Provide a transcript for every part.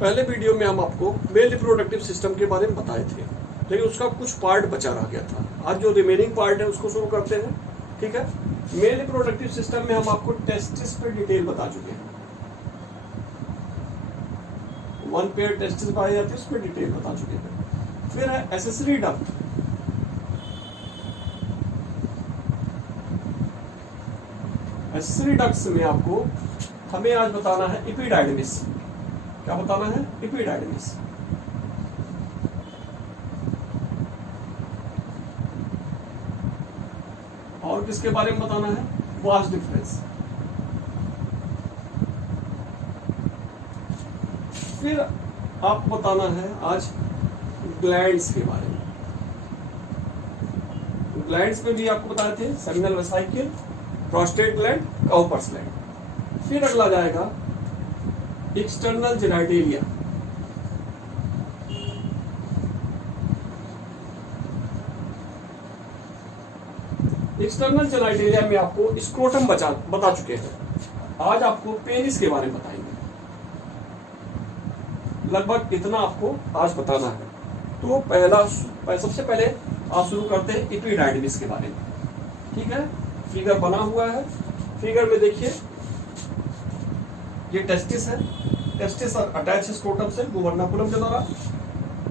पहले वीडियो में हम आपको मेल रिप्रोडक्टिव सिस्टम के बारे में बताए थे, लेकिन उसका कुछ पार्ट बचा रह गया था। आज जो रिमेनिंग पार्ट है उसको शुरू करते हैं। ठीक है, मेल रिप्रोडक्टिव सिस्टम में हम आपको टेस्टिस पे डिटेल बता चुके हैं। 1 पेयर टेस्टिस पाई जाती है, उस पर डिटेल बता चुके हैं। फिर है एसेसरी डक्ट। एसेसरी डक्ट्स में आपको हमें आज बताना है एपिडाइडमिस। क्या बताना है? एपिडाइडमिस। और किसके बारे में बताना है? Vas deferens. फिर आपको बताना है आज ग्लैंड्स के बारे में। ग्लैंड्स में भी आपको बताए थे seminal vesicle, prostate gland, Cowper's gland. फिर अगला जाएगा एक्सटर्नल जेनिटेलिया। एक्सटर्नल जेनिटेलिया में आपको स्क्रोटम बता चुके हैं। आज आपको पेनिस के बारे में बताएंगे। लगभग इतना आपको आज बताना है। तो सबसे पहले आप शुरू करते हैं एपिडाइडमिस के बारे में। ठीक है, फिगर बना हुआ है। फिगर में देखिए, ये टेस्टिस है। टेस्टिस अटैच है स्क्रोटम से गुबर्नाकुलम के द्वारा।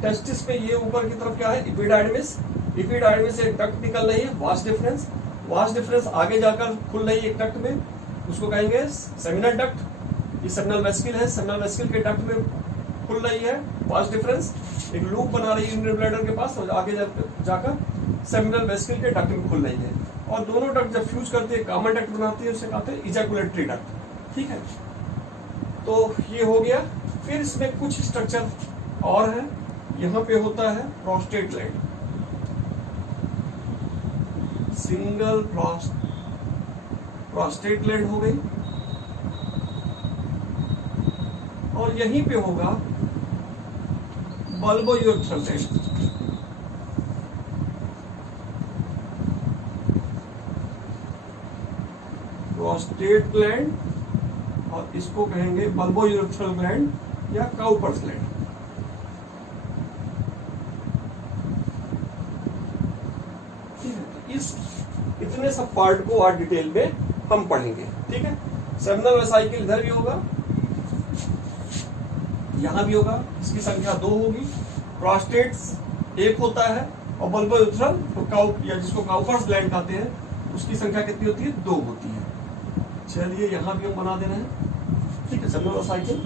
टेस्टिस पे ये ऊपर की तरफ क्या है? एपिडाइडमिस। एपिडाइडमिस से एक डक्ट निकल रही है, वास डिफरेंस। वास डिफरेंस आगे जाकर खुल रही है एक डक्ट में, उसको कहेंगे सेमिनल डक्ट। ये सेमिनल वेस्किल है, सेमिनल वेस्किल के डक्ट में खुल रही है वास डिफरेंस। एक लूप बना रही है यूरिनरी ब्लैडर के पास और आगे जाकर सेमिनल वेस्किल के डक्ट में खुल रही है। और दोनों डक्ट जब फ्यूज करते हैं कॉमन डक्ट बनाती है, उसे कहते हैं इजैकुलेटरी डक्ट। ठीक है, तो ये हो गया। फिर इसमें कुछ स्ट्रक्चर और है। यहाँ पे होता है prostate gland, single prostate gland हो गई। और यहीं पे होगा बल्बोयूरेथ्रल ग्लैंड। प्रोस्टेट ग्लैंड और इसको कहेंगे बल्बोयूरेथ्रल ग्लैंड या काउपर्स ग्लैंड। ठीक है, तो इस इतने सब पार्ट को आज डिटेल में हम पढ़ेंगे। ठीक है, सेमिनल वेसाइकिल इधर भी होगा, यहां भी होगा। इसकी संख्या 2 होगी। प्रोस्टेट 1 होता है और बल्बोयूरेथ्रल या जिसको काउपर्स ग्लैंड कहते हैं, उसकी संख्या कितनी होती है? 2 होती है। चलिए यहां भी हम बना दे रहे हैं। ठीक है, सेमिनल वेसाइकिल।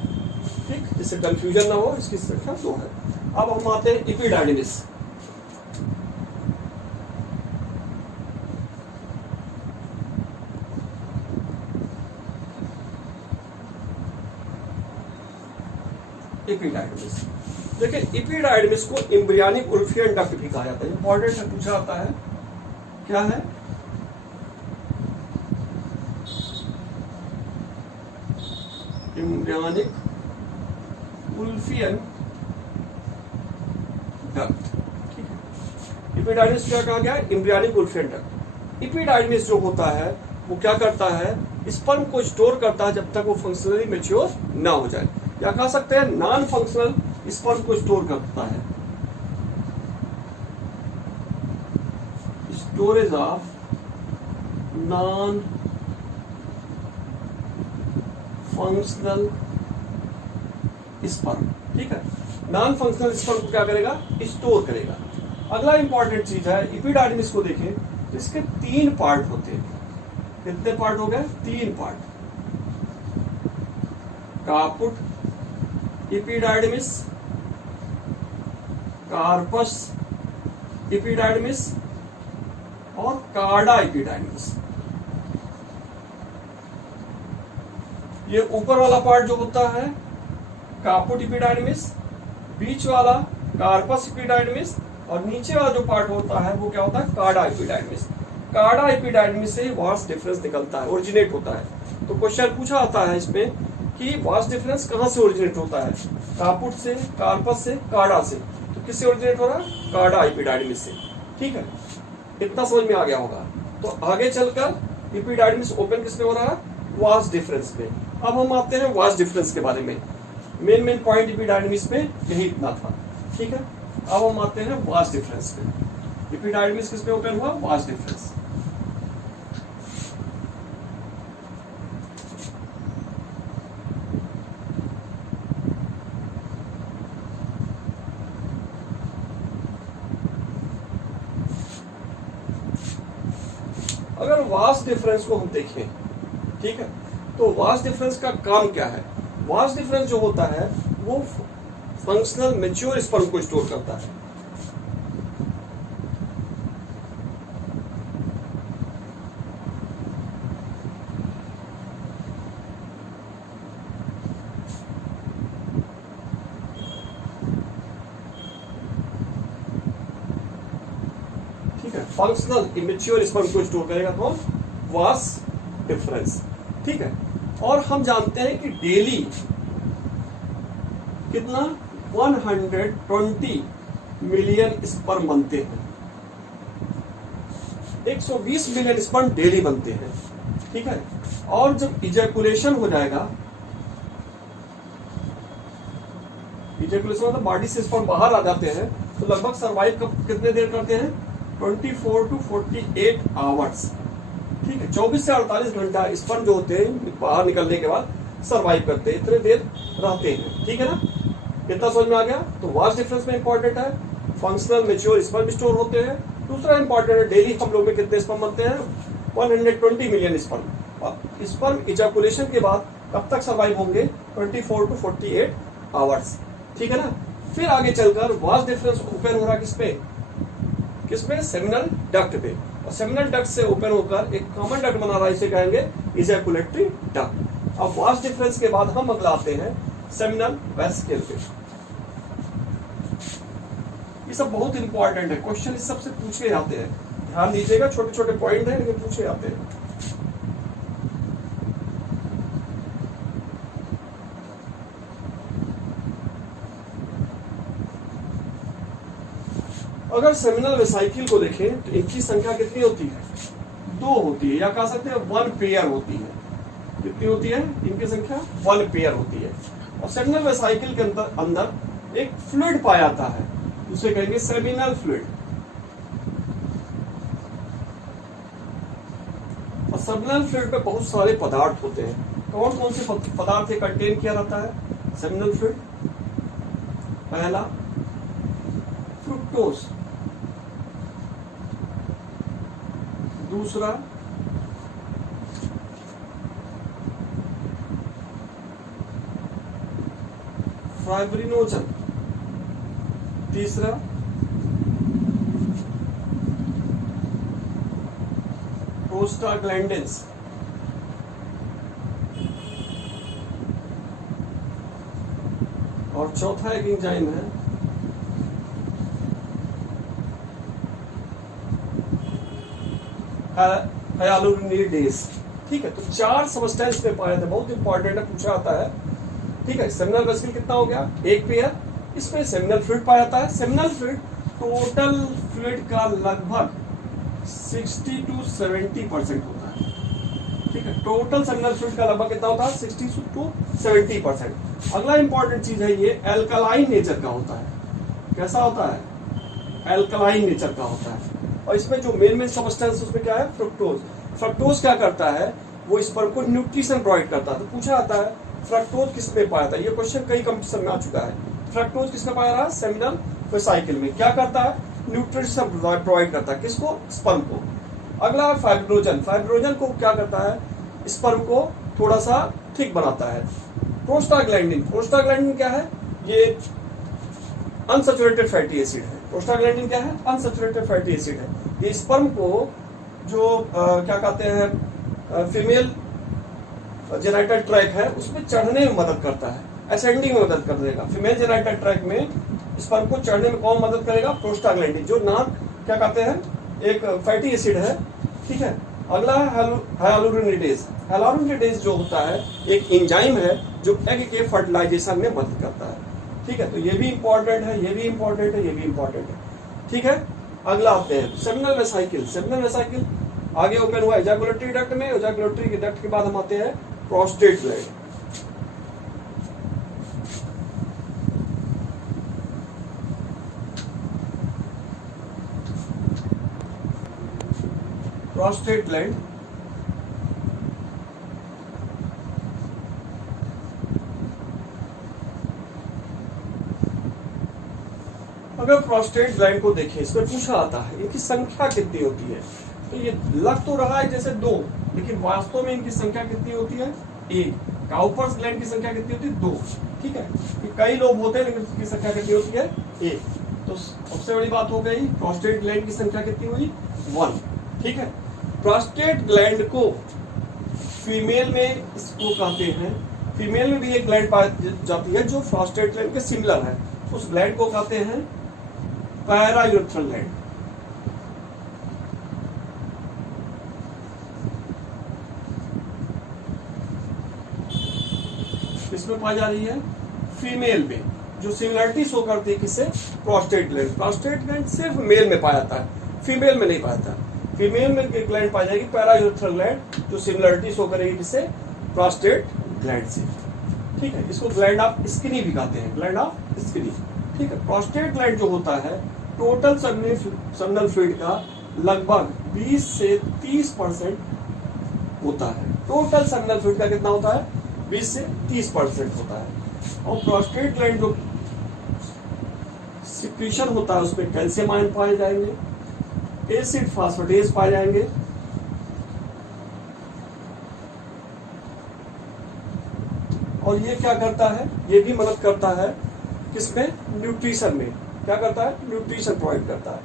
ठीक, इससे कंफ्यूजन ना हो, इसकी संख्या 2 है। अब हम आते हैं एपिडाइडमिस। एपिडाइडमिस देखिए, एपिडाइडमिस को एम्ब्रियोनिक उल्फियन डक्ट भी कहा जाता है। इंपॉर्टेंट है, पूछा जाता है। क्या है? Embryonic Wolffian duct. ठीक है, एपिडाइडमिस क्या कहा गया? Embryonic Wolffian duct. एपिडाइडमिस जो होता है वो क्या करता है? स्पर्म को स्टोर करता है जब तक वो फंक्शनली मैच्योर ना हो जाए, या कह सकते हैं नॉन फंक्शनल स्पर्म को स्टोर करता है। Storage of non functional sperm. ठीक है, नॉन फंक्शनल स्पर्म को क्या करेगा? स्टोर करेगा। अगला इंपॉर्टेंट चीज है, एपिडाइडमिस को देखें तो इसके 3 पार्ट होते हैं। कितने पार्ट हो गए? 3 पार्ट। कापुट एपिडाइडमिस, कार्पस एपिडाइडमिस और कार्डा एपिडाइडमिस। ये ऊपर वाला पार्ट जो होता है कापुट एपिडाइडमिस, बीच वाला कार्पस एपिडाइडमिस और नीचे वाला जो पार्ट होता है वो क्या होता है? कार्डा एपिडाइडमिस। कार्डा एपिडाइडमिस से वास डिफरेंस निकलता है, ओरिजिनेट होता है। तो क्वेश्चन पूछा आता है इसमें कि वास डिफरेंस कहां से ओरिजिनेट होता है? कापुट से, कार्पस से, कार्डा से। तो किससे ओरिजिनेट हो रहा है? कार्डा एपिडाइडमिस से। ठीक है, इतना समझ में आ गया होगा। तो आगे चलकर एपिडाइडमिस ओपन किसमें हो रहा है? वास डिफरेंस में। अब हम आते हैं वास डिफरेंस के बारे में। मेन पॉइंट एपिडायडमिस में यही इतना था। ठीक है, अब हम आते हैं वास डिफरेंस पे। एपिडायडमिस किस पे ओपन हुआ? Vas deferens. अगर वास डिफरेंस को हम देखें, ठीक है, तो वास डिफरेंस का काम क्या है? वास डिफरेंस जो होता है वो फंक्शनल मैच्योर स्पर्म को स्टोर करता है। ठीक है, फंक्शनल इमेच्योर स्पर्म को स्टोर करेगा कौन? Vas deferens. ठीक है, और हम जानते हैं कि डेली कितना 120 मिलियन स्पर्म बनते हैं। 120 मिलियन स्पर्म डेली बनते हैं। ठीक है, और जब इजैकुलेशन हो जाएगा, इजैकुलेशन मतलब बॉडी से स्पर्म बाहर आ जाते हैं, तो लगभग सर्वाइव कितने देर करते हैं? 24 to 48 आवर्स। ठीक है, 24 से 48 घंटा स्पर्म जो होते हैं बाहर निकलने के बाद सर्वाइव करते हैं, इतने देर रहते हैं। ठीक है ना, कितना समझ में आ गया? तो वास डिफरेंस में इंपॉर्टेंट है, फंक्शनल मैच्योर स्पर्म स्टोर होते हैं। दूसरा इंपॉर्टेंट है, डेली हम लोग में कितने स्पर्म बनते हैं? 120 मिलियन स्पर्म। स्पर्म इजैकुलेशन के बाद कब तक सर्वाइव होंगे? 24 to 48 आवर्स। ठीक है ना, फिर आगे चलकर वास डिफरेंस ओपन हो रहा किस पे? सेमिनल डक्ट पे, और सेमिनल डक्ट से ओपन होकर एक कॉमन डक्ट बना रहा है, इसे कहेंगे इजैकुलेटरी डक्ट। अब वास डिफरेंस के बाद हम अगला आते हैं सेमिनल वेसिकल पे। ये सब बहुत इंपॉर्टेंट है, क्वेश्चन इस सबसे पूछे जाते हैं। ध्यान दीजिएगा, छोटे छोटे पॉइंट है लेकिन पूछे जाते हैं। अगर सेमिनल वेसाइकिल को देखें तो इनकी संख्या कितनी होती है? 2 होती है, या कह सकते हैं 1 पेयर होती है। कितनी होती है इनकी संख्या? 1 पेयर होती है। और सेमिनल वेसाइकिल के अंदर एक फ्लूइड पाया जाता है, उसे कहेंगे सेमिनल फ्लूइड। और सेमिनल फ्लूइड पे बहुत सारे पदार्थ होते हैं। कौन कौन से पदार्थ कंटेन किया जाता है सेमिनल फ्लूइड? पहला फ्रुक्टोज, दूसरा फाइब्रिनोजन, तीसरा प्रोस्टाग्लैंडिन्स, और चौथा एक एंजाइम है हाइलुरोनिडेज। ठीक है, तो 4 सबस्टेंस में पाए थे, बहुत इंपॉर्टेंट है, पूछा आता है। ठीक है, सेमिनल वेसिकल कितना हो गया? 1 पेयर। इसमें सेमिनल फ्लूइड पाया जाता है। सेमिनल फ्लूइड टोटल फ्लूइड का लगभग 60 to 70% होता है। ठीक है, टोटल सेमिनल फ्लूइड का लगभग कितना होता है? 60 to 70%। अगला इंपॉर्टेंट चीज है, ये एल्कलाइन नेचर का होता है। कैसा होता है? एल्कलाइन नेचर का होता है। और इसमें जो मेन सबस्टेंस उसमें क्या है? फ्रुक्टोज। फ्रक्टोज क्या करता है? वो स्पर्म को न्यूट्रिशन प्रोवाइड करता है। तो पूछा जाता है फ्रक्टोज किस में पाया था? ये क्वेश्चन कई कंपटीशन में आ चुका है। फ्रक्टोज किसमें पाया रहा? सेमिनल वेसिकल में। क्या करता है? न्यूट्रिशन प्रोवाइड करता है। किसको? स्पर्म को। अगला है फाइब्रोजन। फाइब्रोजन को क्या करता है? स्पर्म को थोड़ा सा थिक बनाता है। प्रोस्टाग्लैंडिन, प्रोस्टाग्लैंडिन क्या है? ये अनसैचुरेटेड फैटी एसिड है। प्रोस्टाग्लैंडिन क्या है? अनसैचुरेटेड फैटी एसिड है। ये स्पर्म को जो क्या कहते हैं फीमेल जेनाइटल ट्रैक है उसमें चढ़ने में मदद करता है, असेंडिंग में मदद कर देगा। फीमेल जेनाइटल ट्रैक में स्पर्म को चढ़ने में कौन मदद करेगा? प्रोस्टाग्लैंडिन, जो नॉन क्या कहते हैं एक फैटी एसिड है। ठीक है, अगला है हाइलुरोनिडेज। हाइलुरोनिडेज जो होता है एक एंजाइम है जो एग के फर्टिलाइजेशन में मदद करता है। ठीक है, तो ये भी इंपॉर्टेंट है, ये भी इंपॉर्टेंट है, ये भी इंपॉर्टेंट है। ठीक है, अगला आते हैं सेमिनल वेसिकल। सेमिनल वेसिकल आगे ओपन हुआ एजाकुलेटरी डक्ट में। एजाकुलेटरी डक्ट के बाद हम आते हैं प्रोस्टेट ग्लैंड। प्रोस्टेट ग्लैंड अगर प्रोस्टेट ग्लैंड को देखें, इसमें पूछा आता है इनकी संख्या कितनी होती है, तो ये लग तो रहा है जैसे 2, लेकिन वास्तव में इनकी संख्या कितनी होती है, 1। काउपर्स ग्लैंड की संख्या कितनी होती है, 2। ठीक है, ये कई लोग होते हैं लेकिन उसकी संख्या कितनी होती है, 1। तो सबसे बड़ी बात हो गई, प्रोस्टेट ग्लैंड की संख्या कितनी हुई, 1। ठीक है, प्रोस्टेट ग्लैंड को फीमेल में इसको कहते हैं, फीमेल में भी एक ग्लैंड पाई जाती है जो प्रोस्टेट ग्लैंड के सिमिलर है, उस ग्लैंड को कहते हैं पैरायूरेथ्रल ग्लैंड। इसमें पाई जा रही है फीमेल में, जो सिमिलरिटी शो करती है किससे, प्रोस्टेट ग्लैंड। प्रोस्टेट ग्लैंड सिर्फ मेल में पाया जाता है, फीमेल में नहीं पाया जाता। फीमेल में ग्लैंड पाई जाएगी पैरायूरेथ्रल ग्लैंड, जो सिमिलरिटी शो करेगी किससे, प्रोस्टेट ग्लैंड से। ठीक है, इसको ग्लैंड ऑफ स्किनी भी कहते हैं, ग्लैंड ऑफ स्किनी। ठीक है, प्रोस्टेट ग्लैंड जो होता है टोटल सेमिनल फ्लूइड का लगभग 20 से 30% होता है। टोटल सेमिनल फ्लूइड का कितना होता है, 20 से 30% होता है। और प्रोस्टेट ग्लैंड जो सिक्रीशन होता है उसमें कैल्शियम आयन पाए जाएंगे, एसिड फास्फेटेज पाए जाएंगे, और ये क्या करता है, ये भी मदद करता है किसमें, न्यूट्रिशन में। क्या करता है, न्यूट्रिशन प्रोवाइड करता है।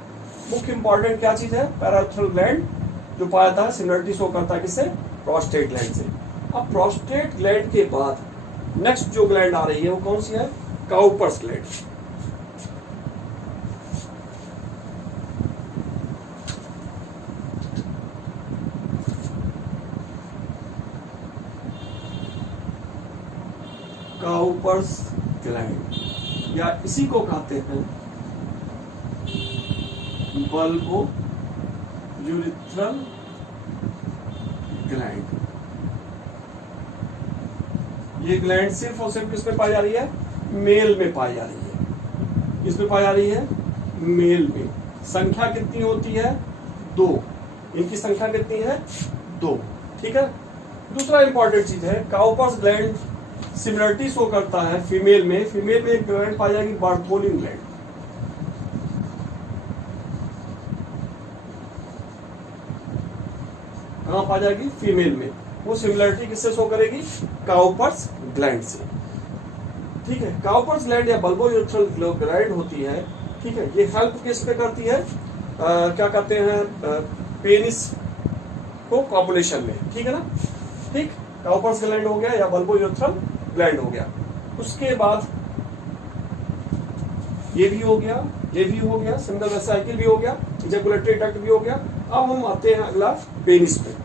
मुख्य इंपॉर्टेंट क्या चीज है, पैरायूरेथ्रल ग्लैंड जो पाया जाता है सिमिलरिटी शो करता है किससे, प्रोस्टेट ग्लैंड से। अब प्रोस्टेट ग्लैंड के बाद नेक्स्ट जो ग्लैंड आ रही है वो कौन सी है, काउपर्स ग्लैंड। काउपर्स ग्लैंड या इसी को कहते हैं बल्बो यूरिथ्रल ग्लैंड। ये ग्लैंड सिर्फ और सिर्फ किसमें पाई जा रही है, मेल में पाई जा रही है। इसमें पाई जा रही है मेल में। संख्या कितनी होती है, 2। इनकी संख्या कितनी है, 2। ठीक है, दूसरा इंपॉर्टेंट चीज है, काउपर्स ग्लैंड सिमिलरिटी शो करता है फीमेल में। फीमेल में एक ग्लैंड पाई जाएगी बार्थोलिन ग्लैंड। कहां पाई जाएगी, फीमेल में। वो सिमिलरिटी किससे शो करेगी, काउपर्स ग्लैंड से। ठीक है, काउपर्स ग्लैंड या बल्बो यूरिथ्रल ग्लैंड होती है। ठीक है, ये हेल्प किस पे करती है, क्या कहते हैं, पेनिस को कॉपुलेशन में। ठीक है ना, ठीक, काउपर्स ग्लैंड हो गया या बल्बो यूरिथ्रल ग्लैंड हो गया। उसके बाद ये भी हो गया, ये भी हो गया, सिंगल साइकिल भी हो गया, इजैकुलेटरी डक्ट भी हो गया। अब हम आते हैं अगला पेनिस पे।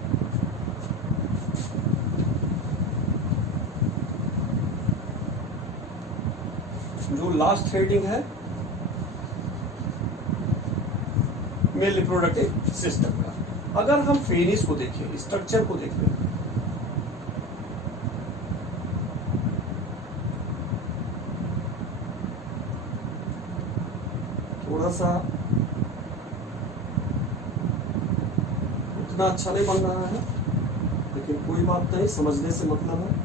जो लास्ट हेडिंग है मेल रिप्रोडक्टिव सिस्टम का, अगर हम पेनिस को देखें, स्ट्रक्चर को देखें, थोड़ा सा उतना अच्छा नहीं बन रहा है, लेकिन कोई बात नहीं, समझने से मतलब है।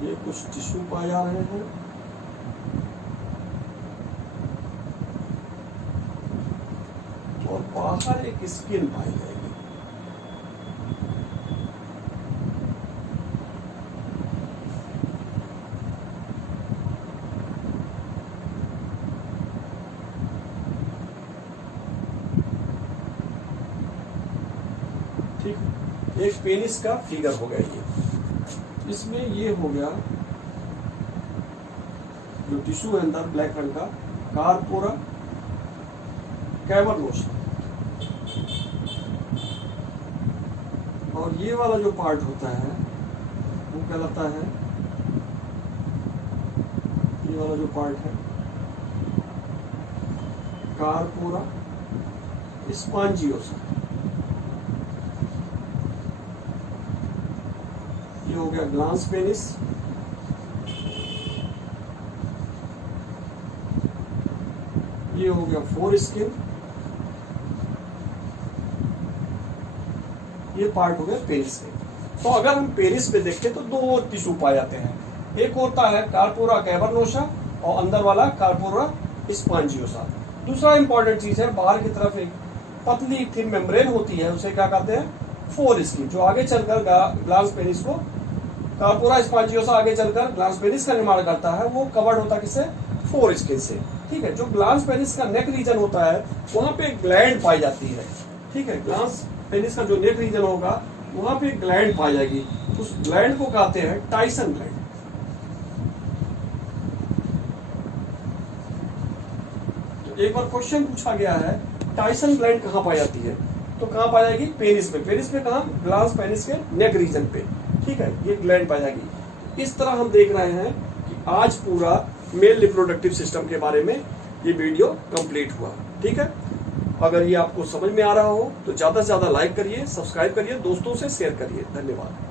ये कुछ टिश्यू पाए जा रहे हैं, और बाहर एक स्किन पाई जाएगी। ठीक, एक पेनिस का फिगर हो गया ये। इसमें ये हो गया जो टिश्यू है अंदर ब्लैक रंग का, कार्पोरा कैवर्नोसा। और ये वाला जो पार्ट होता है वो कहलाता है, ये वाला जो पार्ट है कार्पोरा स्पॉन्जियोसा। ये हो गया ग्लांस पेनिस। ये हो गया फोर स्किन। ये पार्ट हो गया पेनिस के। तो अगर हम पेनिस पे देखें तो दो टिश्यू पाए जाते हैं, एक होता है कार्पोरा कैवर्नोसा और अंदर वाला कार्पोरा स्पॉन्जियोसा। दूसरा इंपॉर्टेंट चीज है, बाहर की तरफ एक पतली थिन मेम्ब्रेन होती है, उसे क्या कहते हैं, फोर स्किन, जो आगे चलकर ग्लांस पेनिस को, कार्पोरा स्पॉन्जियोसा आगे चलकर ग्लांस पेनिस का निर्माण करता है। वो कवर्ड होता है किससे, फोर स्किन से। ठीक है, जो ग्लांस पेनिस का नेक रीजन होता है वहां पे ग्लैंड पाई जाती है। ठीक है, ग्लांस पेनिस का जो नेक रीजन होगा वहां पे ग्लैंड पाई जाएगी, उस ग्लैंड को कहते हैं टाइसन ग्लैंड। तो एक बार क्वेश्चन पूछा गया है टाइसन ग्लैंड कहाँ पाई जाती है, तो कहाँ पाई जाएगी, पेनिस पे। पेनिस पे कहाँ, ग्लांस पेनिस के नेक रीजन पे। ठीक है, ये ग्लैंड पाई जाएगी। इस तरह हम देख रहे हैं कि आज पूरा मेल रिप्रोडक्टिव सिस्टम के बारे में ये वीडियो कंप्लीट हुआ। ठीक है, अगर ये आपको समझ में आ रहा हो तो ज्यादा से ज्यादा लाइक करिए, सब्सक्राइब करिए, दोस्तों से शेयर करिए। धन्यवाद।